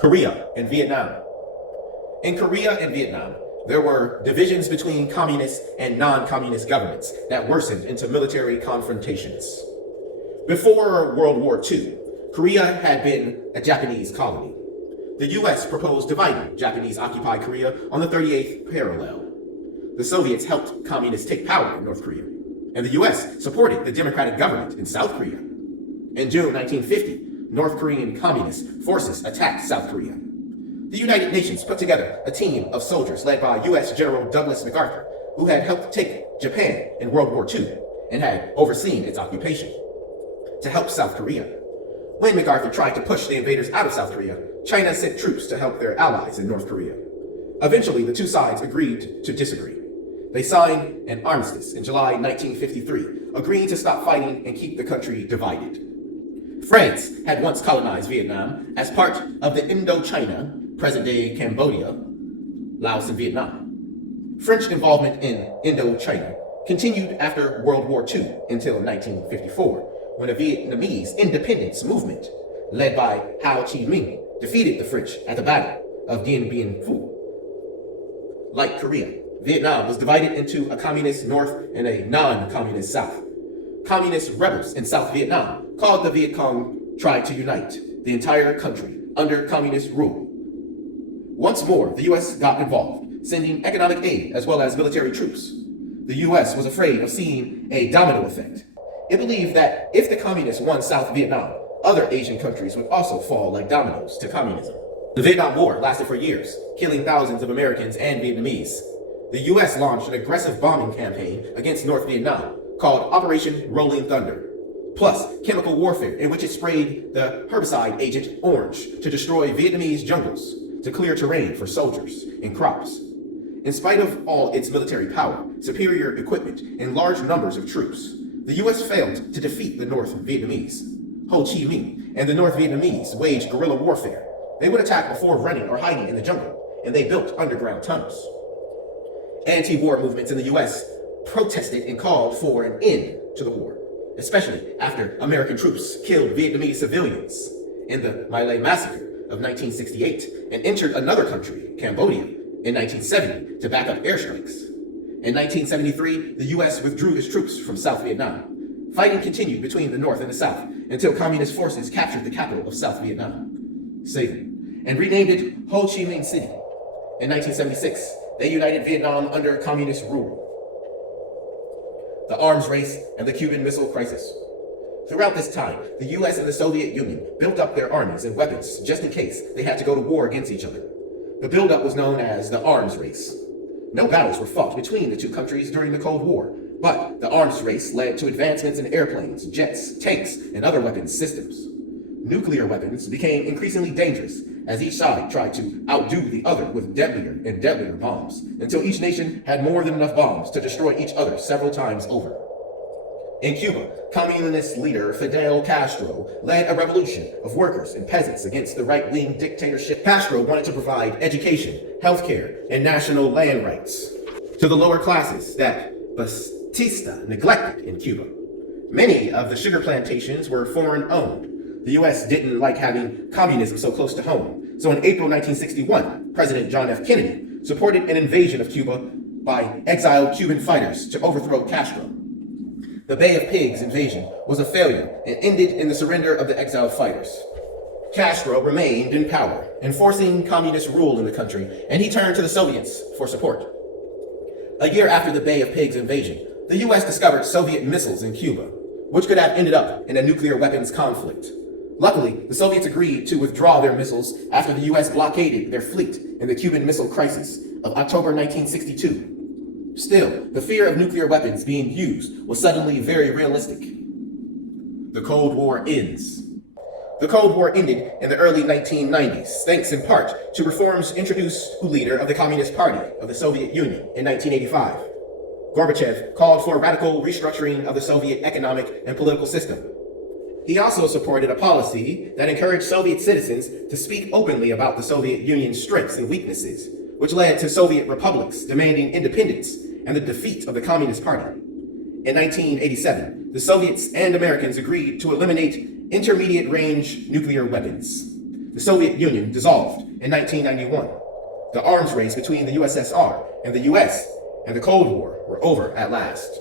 Korea and Vietnam. In Korea and Vietnam, there were divisions between communist and non-communist governments that worsened into military confrontations. Before World War II, Korea had been a Japanese colony. The US proposed dividing Japanese-occupied Korea on the 38th parallel. The Soviets helped communists take power in North Korea, and the US supported the democratic government in South Korea. In June 1950, North Korean communist forces attacked South Korea. The United Nations put together a team of soldiers led by US General Douglas MacArthur, who had helped take Japan in World War II and had overseen its occupation, to help South Korea. When MacArthur tried to push the invaders out of South Korea, China sent troops to help their allies in North Korea. Eventually, the two sides agreed to disagree. They signed an armistice in July 1953, agreeing to stop fighting and keep the country divided. France had once colonized Vietnam as part of the Indochina, present-day Cambodia, Laos, and Vietnam. French involvement in Indochina continued after World War II until 1954, when a Vietnamese independence movement led by Ho Chi Minh defeated the French at the Battle of Dien Bien Phu. Like Korea, Vietnam was divided into a communist North and a non-communist South. Communist rebels in South Vietnam, called the Viet Cong, tried to unite the entire country under communist rule. Once more, the US got involved, sending economic aid as well as military troops. The US was afraid of seeing a domino effect. It believed that if the communists won South Vietnam, other Asian countries would also fall like dominoes to communism. The Vietnam War lasted for years, killing thousands of Americans and Vietnamese. The US launched an aggressive bombing campaign against North Vietnam called Operation Rolling Thunder, plus chemical warfare in which it sprayed the herbicide agent orange to destroy Vietnamese jungles, to clear terrain for soldiers and crops. In spite of all its military power, superior equipment, and large numbers of troops, the US failed to defeat the North Vietnamese. Ho Chi Minh and the North Vietnamese waged guerrilla warfare. They would attack before running or hiding in the jungle, and they built underground tunnels. Anti-war movements in the US protested and called for an end to the war, especially after American troops killed Vietnamese civilians in the My Lai Massacre of 1968 and entered another country, Cambodia, in 1970 to back up airstrikes. In 1973, the US withdrew its troops from South Vietnam. Fighting continued between the North and the South until communist forces captured the capital of South Vietnam, Saigon, and renamed it Ho Chi Minh City. In 1976, they united Vietnam under communist rule. The arms race and the Cuban Missile Crisis. Throughout this time, the US and the Soviet Union built up their armies and weapons just in case they had to go to war against each other. The buildup was known as the arms race. No battles were fought between the two countries during the Cold War, but the arms race led to advancements in airplanes, jets, tanks, and other weapons systems. Nuclear weapons became increasingly dangerous as each side tried to outdo the other with deadlier and deadlier bombs, until each nation had more than enough bombs to destroy each other several times over. In Cuba, communist leader Fidel Castro led a revolution of workers and peasants against the right-wing dictatorship. Castro wanted to provide education, healthcare, and national land rights to the lower classes that Batista neglected in Cuba. Many of the sugar plantations were foreign-owned. The US didn't like having communism so close to home, so in April 1961, President John F. Kennedy supported an invasion of Cuba by exiled Cuban fighters to overthrow Castro. The Bay of Pigs invasion was a failure and ended in the surrender of the exiled fighters. Castro remained in power, enforcing communist rule in the country, and he turned to the Soviets for support. A year after the Bay of Pigs invasion, the US discovered Soviet missiles in Cuba, which could have ended up in a nuclear weapons conflict. Luckily, the Soviets agreed to withdraw their missiles after the US blockaded their fleet in the Cuban Missile Crisis of October 1962. Still, the fear of nuclear weapons being used was suddenly very realistic. The Cold War ends. The Cold War ended in the early 1990s, thanks in part to reforms introduced by the leader of the Communist Party of the Soviet Union in 1985. Gorbachev called for radical restructuring of the Soviet economic and political system. He also supported a policy that encouraged Soviet citizens to speak openly about the Soviet Union's strengths and weaknesses, which led to Soviet republics demanding independence and the defeat of the Communist Party. In 1987, the Soviets and Americans agreed to eliminate intermediate-range nuclear weapons. The Soviet Union dissolved in 1991. The arms race between the USSR and the US and the Cold War were over at last.